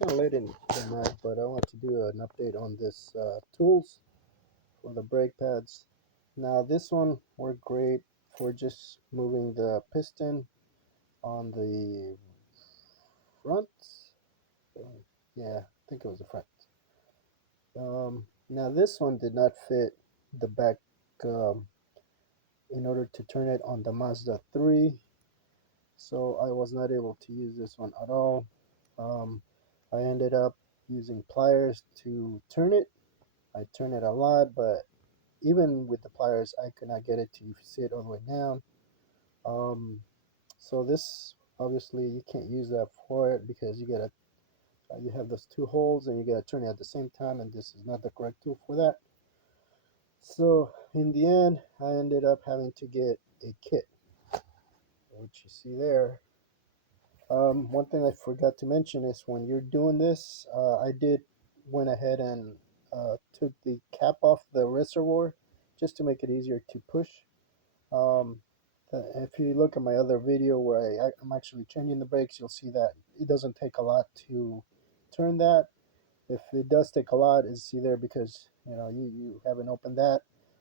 kind of late in the night, but I want to do an update on this tools for the brake pads. Now this one worked great for just moving the piston on the front. Yeah, I think it was the front. Now this one did not fit the back um, in order to turn it on the Mazda 3, so I was not able to use this one at all. Um, I ended up using pliers to turn it. I turned it a lot, but even with the pliers, I could not get it to sit all the way down. Um, so this obviously you can't use that for it because you have those two holes and you gotta turn it at the same time, and this is not the correct tool for that. So in the end, I ended up having to get a kit, which you see there. One thing I forgot to mention is when you're doing this, I did went ahead and took the cap off the reservoir just to make it easier to push. Um, if you look at my other video where I'm actually changing the brakes, you'll see that it doesn't take a lot to turn that. If it does take a lot, it's either because you haven't opened that,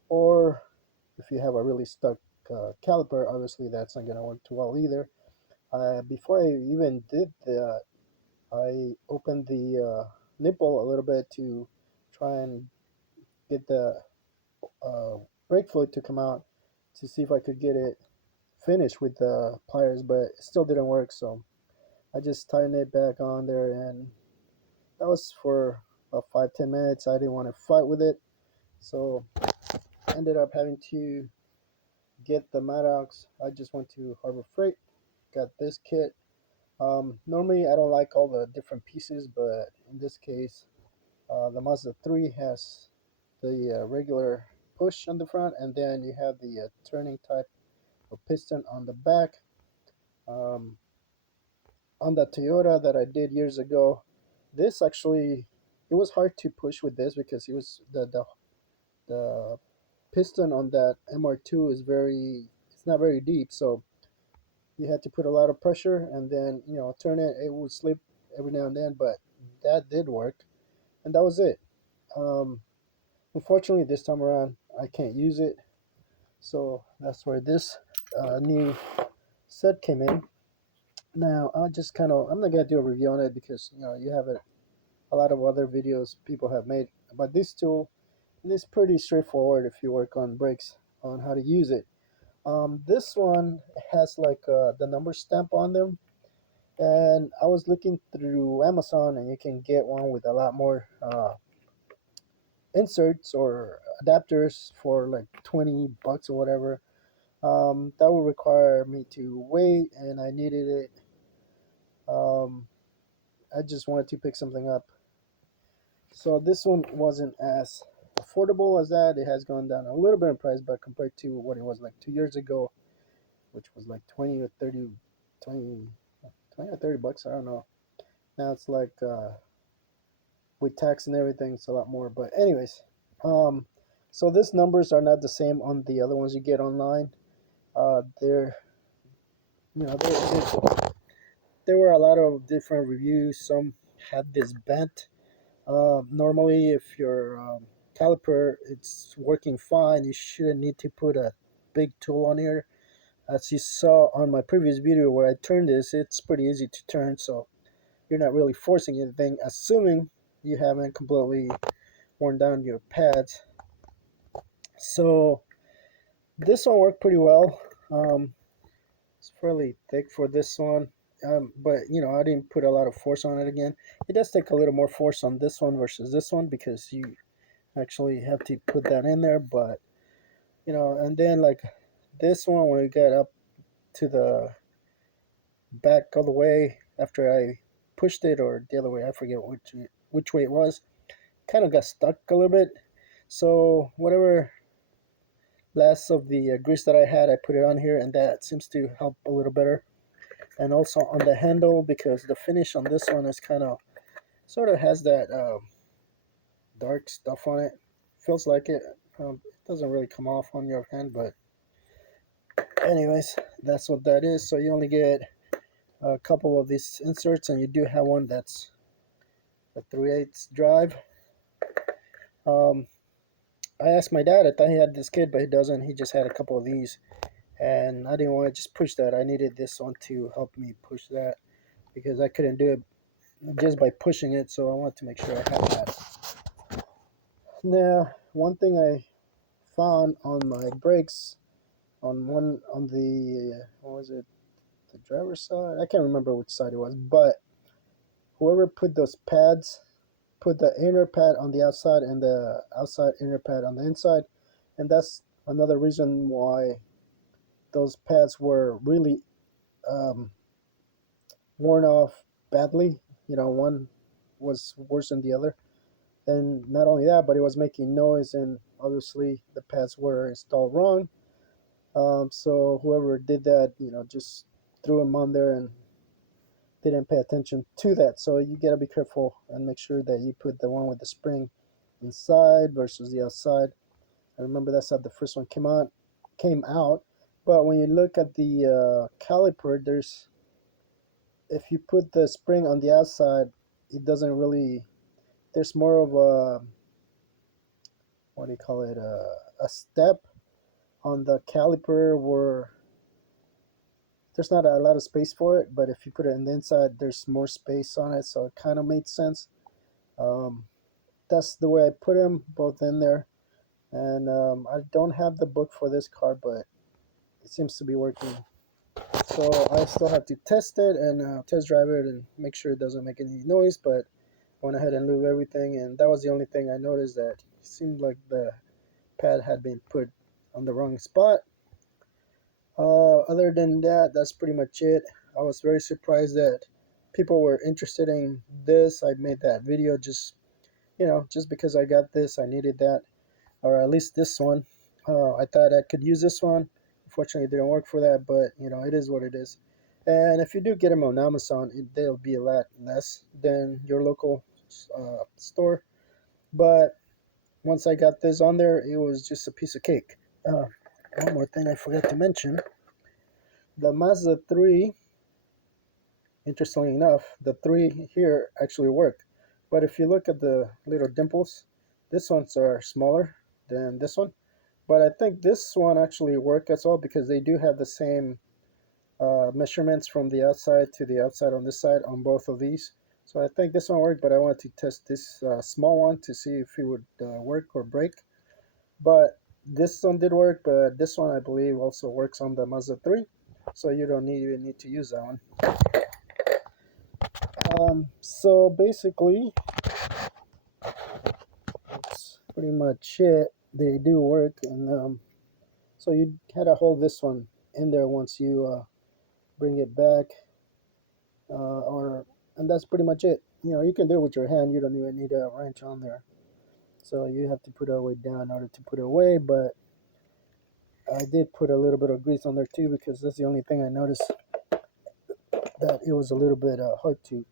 or if you have a really stuck caliper, obviously that's not going to work too well either. Before I even did that, I opened the nipple a little bit to try and get the uh, brake fluid to come out to see if I could get it finished with the pliers, but it still didn't work. So I just tightened it back on there, and that was for about 5-10 minutes. I didn't want to fight with it, so I ended up having to get the Maddox. I just went to Harbor Freight, got this kit. Normally, I don't like all the different pieces, but in this case, the Mazda 3 has the regular push on the front, and then you have the turning type of piston on the back. Um, on the Toyota that I did years ago, this actually it was hard to push with this because it was the piston on that MR2 is very it's not very deep, so you had to put a lot of pressure and then turn it. It would slip every now and then, but that did work, and that was it. Um, Unfortunately, this time around I can't use it, so that's where this new set came in. Now I'm not gonna do a review on it because you have a lot of other videos people have made about this tool, and it's pretty straightforward if you work on brakes on how to use it. This one has like the number stamp on them, and I was looking through Amazon, and you can get one with a lot more inserts or adapters for like $20 or whatever. That would require me to wait, and I needed it. Um, I just wanted to pick something up. So this one wasn't as affordable as that. It has gone down a little bit in price, but compared to what it was like 2 years ago, which was like 20 20 or $30, I don't know. Now it's like with tax and everything, it's a lot more. But anyways, um, so these numbers are not the same on the other ones you get online. They're you know there were a lot of different reviews. Some had this bent. Normally, if your caliper it's working fine, you shouldn't need to put a big tool on here. As you saw on my previous video where I turned this, it's pretty easy to turn, so you're not really forcing anything, assuming you haven't completely worn down your pads. So this one worked pretty well. It's fairly thick for this one, but I didn't put a lot of force on it again. It does take a little more force on this one versus this one because you actually have to put that in there. But and then like this one, when we got up to the back all the way after I pushed it, or the other way, I forget which way it was, kind of got stuck a little bit. So whatever last of the grease that I had, I put it on here, and that seems to help a little better. And also on the handle, because the finish on this one is kind of sort of has that dark stuff on it. Feels like it. It doesn't really come off on your hand, but anyways, that's what that is. So you only get a couple of these inserts, and you do have one that's a 3/8 drive. I asked my dad. I thought he had this kit, but he doesn't. He just had a couple of these, and I didn't want to just push that. I needed this one to help me push that because I couldn't do it just by pushing it. So I wanted to make sure I had that. Now, one thing I found on my brakes on the what was it, the driver's side? I can't remember which side it was, but whoever put those pads put the inner pad on the outside and the outside inner pad on the inside, and that's another reason why those pads were really um, worn off badly. One was worse than the other, and not only that, but it was making noise, and obviously the pads were installed wrong. So whoever did that, just threw them on there and didn't pay attention to that. So you gotta be careful and make sure that you put the one with the spring inside versus the outside. I remember that's how the first one came out. But when you look at the caliper, if you put the spring on the outside, it doesn't really. There's more of a, what do you call it, a step on the caliper where there's not a lot of space for it. But if you put it on the inside, there's more space on it, so it kind of made sense. Um, that's the way I put them both in there. And I don't have the book for this car, but it seems to be working. So I still have to test it and test drive it and make sure it doesn't make any noise. But I went ahead and lube everything, and that was the only thing I noticed, that it seemed like the pad had been put on the wrong spot. Other than that, that's pretty much it. I was very surprised that people were interested in this. I made that video just because I got this, I needed that, or at least this one. I thought I could use this one. Unfortunately, it didn't work for that, but it is what it is. And if you do get them on Amazon, they'll be a lot less than your local store. But once I got this on there, it was just a piece of cake. One more thing I forgot to mention: the Mazda 3. Interestingly enough, the 3 here actually work. But if you look at the little dimples, this ones are smaller than this one. But I think this one actually work as well because they do have the same measurements from the outside to the outside on this side on both of these. So I think this one worked, but I wanted to test this small one to see if it would work or break. But this one did work, but this one I believe also works on the Mazda 3. So you don't even need to use that one. So basically, that's pretty much it. They do work, and so you had to hold this one in there once you bring it back, and that's pretty much it. You can do it with your hand. You don't even need a wrench on there. So you have to put it all the way down in order to put it away. But I did put a little bit of grease on there too because that's the only thing I noticed that it was a little bit hard to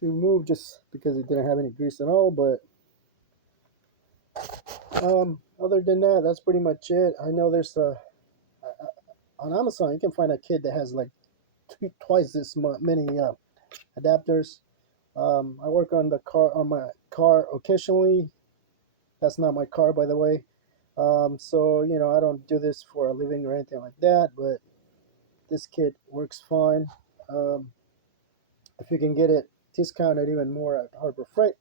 move just because it didn't have any grease at all. But other than that, that's pretty much it. I know there's on Amazon you can find a kit that has like twice this many adapters. I work on my car occasionally. That's not my car, by the way. So I don't do this for a living or anything like that. But this kit works fine. Um, if you can get it discounted even more at Harbor Freight,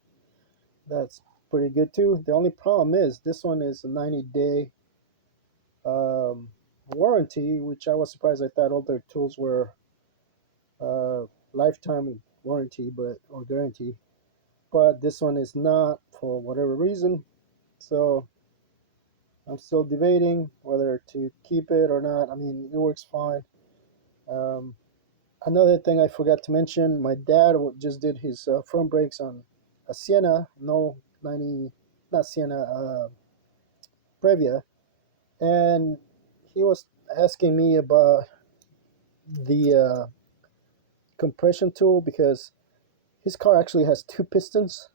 that's pretty good too. The only problem is this one is a 90-day warranty, which I was surprised. I thought all their tools were uh, lifetime warranty, or guarantee. But this one is not for whatever reason. So I'm still debating whether to keep it or not. I mean, it works fine. Um, Another thing I forgot to mention: my dad just did his front brakes on a Sienna, no 90, not Sienna, Previa, and he was asking me about the compression tool because his car actually has two pistons,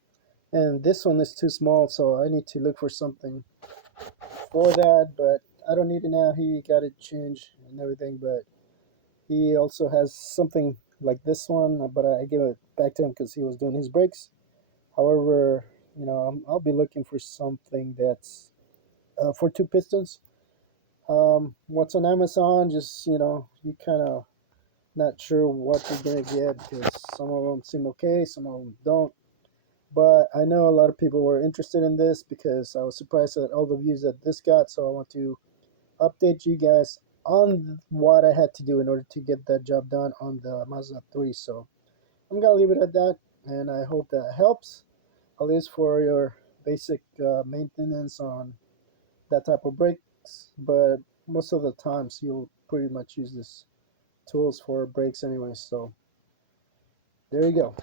and this one is too small, so I need to look for something for that. But I don't need it now. He got it changed and everything, but he also has something like this one, but I gave it back to him because he was doing his brakes. However, I'll be looking for something that's for two pistons. What's on Amazon, just you kind of not sure what you're gonna get because some of them seem okay, some of them don't. But I know a lot of people were interested in this because I was surprised at all the views that this got. So I want to update you guys on what I had to do in order to get that job done on the Mazda 3. So I'm gonna leave it at that, and I hope that helps at least for your basic maintenance on that type of brakes. But most of the times you'll pretty much use this tools for brakes anyway. So there you go.